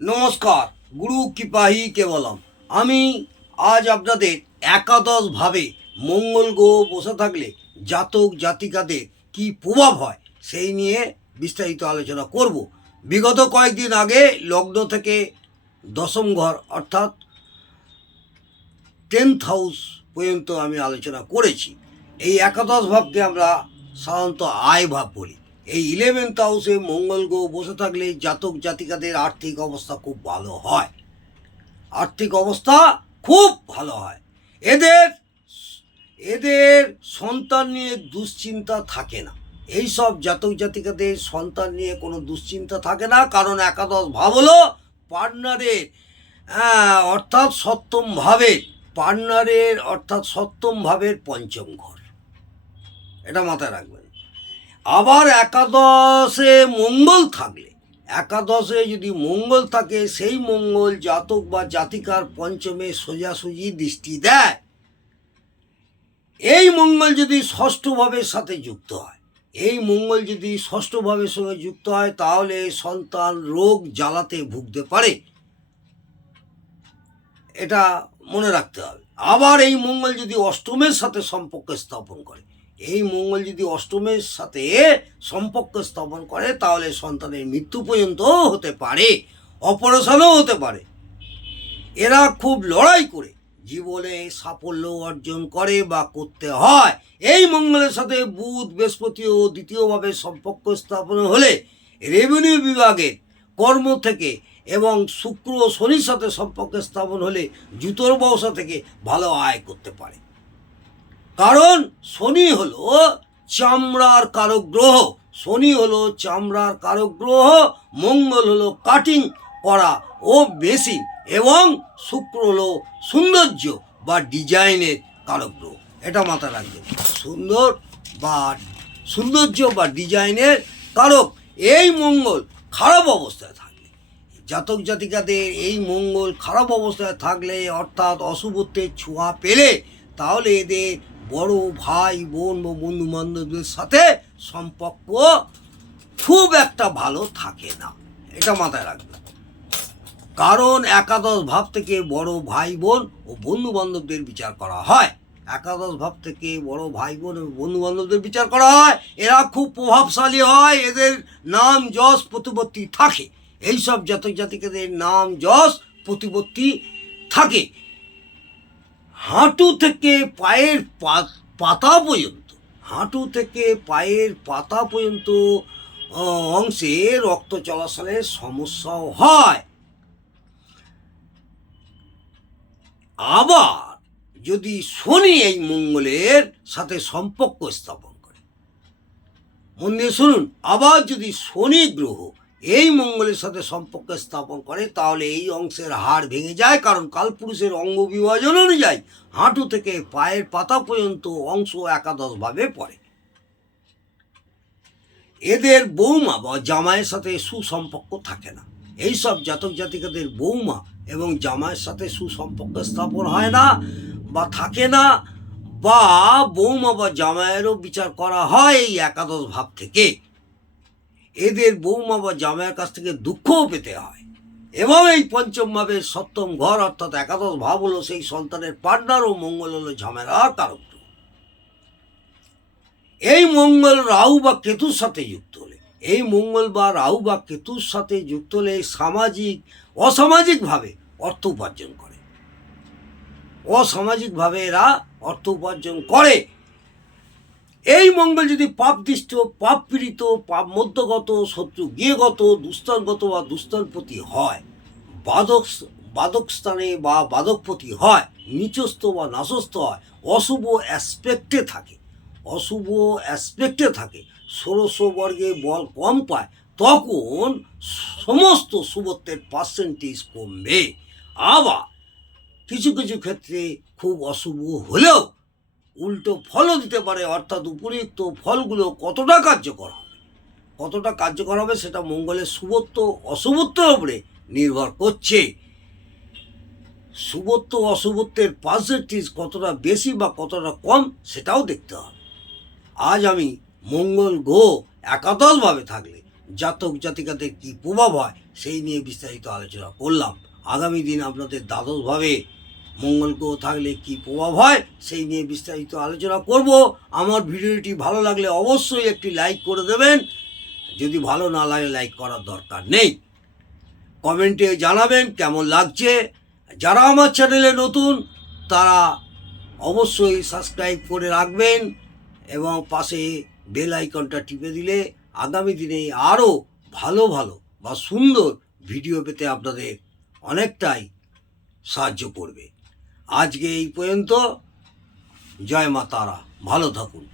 নমস্কার, গুরু কৃপাহি কেবলম। আমি আজ আপনাদের একাদশভাবে মঙ্গল গ্রহ বসে থাকলে জাতক জাতিকাদের কি প্রভাব হয় সেই নিয়ে বিস্তারিত আলোচনা করব। বিগত কয়েকদিন আগে লগ্ন থেকে দশম ঘর অর্থাৎ 10th হাউস পর্যন্ত আমি আলোচনা করেছি। এই একাদশ ভাবকে আমরা সাধারণত আয় ভাব বলি। এই 11th হাউসে মঙ্গল গ্রহ বসে থাকলে জাতক জাতিকাদের আর্থিক অবস্থা খুব ভালো হয়। আর্থিক অবস্থা খুব ভালো হয়। এদের এদের সন্তান নিয়ে দুশ্চিন্তা থাকে না। এই সব জাতক জাতিকাদের সন্তান নিয়ে কোনো দুশ্চিন্তা থাকে না, কারণ একাদশ ভাব হলো পার্টনারের অর্থাৎ সপ্তম ভাবের সপ্তম ভাবের পঞ্চম ঘর। এটা মাথায় রাখবেন। আবার একাদশে মঙ্গল থাকলে, একাদশে যদি মঙ্গল থাকে, সেই মঙ্গল জাতক বা জাতিকার পঞ্চমে সোজাসুজি দৃষ্টি দেয়। এই মঙ্গল যদি ষষ্ঠ ভাবের সাথে যুক্ত হয়, সঙ্গে যুক্ত হয়, তাহলে সন্তান রোগ জ্বালাতে ভুগতে পারে। এটা মনে রাখতে হবে। আবার এই মঙ্গল যদি অষ্টমের সাথে সম্পর্ক স্থাপন করে, তাহলে সন্তানের মৃত্যু পর্যন্ত হতে পারে, অপারেশনও হতে পারে। এরা খুব লড়াই করে জীবনে সাফল্য অর্জন করে বা করতে হয়। এই মঙ্গলের সাথে বুধ বৃহস্পতি ও দ্বিতীয়ভাবে সম্পর্ক স্থাপন হলে রেভিনিউ বিভাগের কর্ম থেকে, এবং শুক্র ও শনির সাথে সম্পর্ক স্থাপন হলে জুতোর ব্যবসা থেকে ভালো আয় করতে পারে। কারণ শনি হলো চামড়ার কারক গ্রহ, মঙ্গল হলো কাটিং করা ও মেশিন, এবং শুক্র হলো সৌন্দর্য বা ডিজাইনের কারক গ্রহ। এটা মাথায় রাখবেন। সৌন্দর্য বা ডিজাইনের কারক। এই মঙ্গল খারাপ অবস্থায় থাকলে, জাতক জাতিকাদের এই মঙ্গল খারাপ অবস্থায় থাকলে, অর্থাৎ অশুভত্বের ছোঁয়া পেলে, তাহলে এদের বড় ভাই বোন বা বন্ধু বান্ধবদের সাথে সম্পর্ক খুব একটা ভালো থাকে না। এটা মাথায় রাখবেন। কারণ একাদশ ভাব থেকে বড় ভাই বোন ও বন্ধু বান্ধবদের বিচার করা হয়। এরা খুব প্রভাবশালী হয়, এদের নাম যশ প্রতিপত্তি থাকে। এইসব জাতক জাতিকাদের নাম যশ প্রতিপত্তি থাকে। হাঁটু থেকে পায়ের পাতা পর্যন্ত অংশে রক্ত চলাচলের সমস্যাও হয়। আবার যদি শনি এই মঙ্গলের সাথে সম্পর্ক স্থাপন করে, মন দিয়ে শুনুন, আবার যদি শনি গ্রহ এই মঙ্গলের সাথে সম্পর্ক স্থাপন করে, তাহলে এই অংশের হাড় ভেঙে যায়। কারণ কালপুরুষের অঙ্গ বিভাজন অনুযায়ী হাঁটু থেকে পায়ের পাতা পর্যন্ত অংশ একাদশ ভাবে পড়ে। এদের বৌমা বা জামাইয়ের সাথে সুসম্পর্ক থাকে না। এইসব জাতক জাতিকাদের বৌমা এবং জামাইয়ের সাথে সুসম্পর্ক স্থাপন হয় না বা থাকে না, বা বৌমা বা জামাইয়েরও বিচার করা হয় এই একাদশ ভাব থেকে। এদের বৌমা বা জামাইয়ের কাছ থেকে দুঃখও পেতে হয়। এবং এই পঞ্চম ভাবের সপ্তম ঘর অর্থাৎ একাদশ ভাব হলো সেই সন্তানের পার্টনার, ও মঙ্গল হলো ঝামেলার কারক। এই মঙ্গল রাহু বা কেতুর সাথে যুক্ত হলে অসামাজিকভাবে অর্থ এরা অর্থ উপার্জন করে। এই মঙ্গল যদি পাপদৃষ্ট, পাপ পীড়িত, পাপ মধ্যগত, শত্রু গৃহগত, দুস্থানগত বা দুস্থানপতি হয়, বাদক স্থানে বা বাদকপতি হয়, নিচস্থ বা নাশস্থ হয়, অশুভ অ্যাসপেক্টে থাকে, ষোড়শ বর্গে বল কম পায়, তখন সমস্ত শুভত্বের পার্সেন্টেজ কমবে। আবার কিছু কিছু ক্ষেত্রে খুব অশুভ হলেও উল্টো ফলও দিতে পারে। অর্থাৎ উপরিউক্ত ফলগুলো কতটা কার্যকর হবে সেটা মঙ্গলের শুভত্ব অশুভত্বের উপরে নির্ভর করছে। শুভত্ব অশুভত্বের পার্সেন্টেজ কতটা বেশি বা কতটা কম সেটাও দেখতে হবে। আজ আমি মঙ্গল গ্রহ একাদশভাবে থাকলে জাতক জাতিকাদের কী প্রভাব হয় সেই নিয়ে বিস্তারিত আলোচনা করলাম। আগামী দিন আপনাদের দ্বাদশভাবে মঙ্গল গ্রহ থাকলে কি প্রভাব হয় সেই নিয়ে বিস্তারিত আলোচনা করব। আমার ভিডিওটি ভালো লাগলে অবশ্যই একটি লাইক করে দেবেন, যদি ভালো না লাগে লাইক করার দরকার নেই। কমেন্টে জানাবেন কেমন লাগছে। যারা আমার চ্যানেলে নতুন তারা অবশ্যই সাবস্ক্রাইব করে রাখবেন এবং পাশে বেল আইকনটা টিপে দিলে আগামী দিনে আরও ভালো ভালো বা সুন্দর ভিডিও পেতে আপনাদের অনেকটাই সাহায্য করবে। আজকে এই পর্যন্ত। জয় মা তারা, ভালো থাকুন।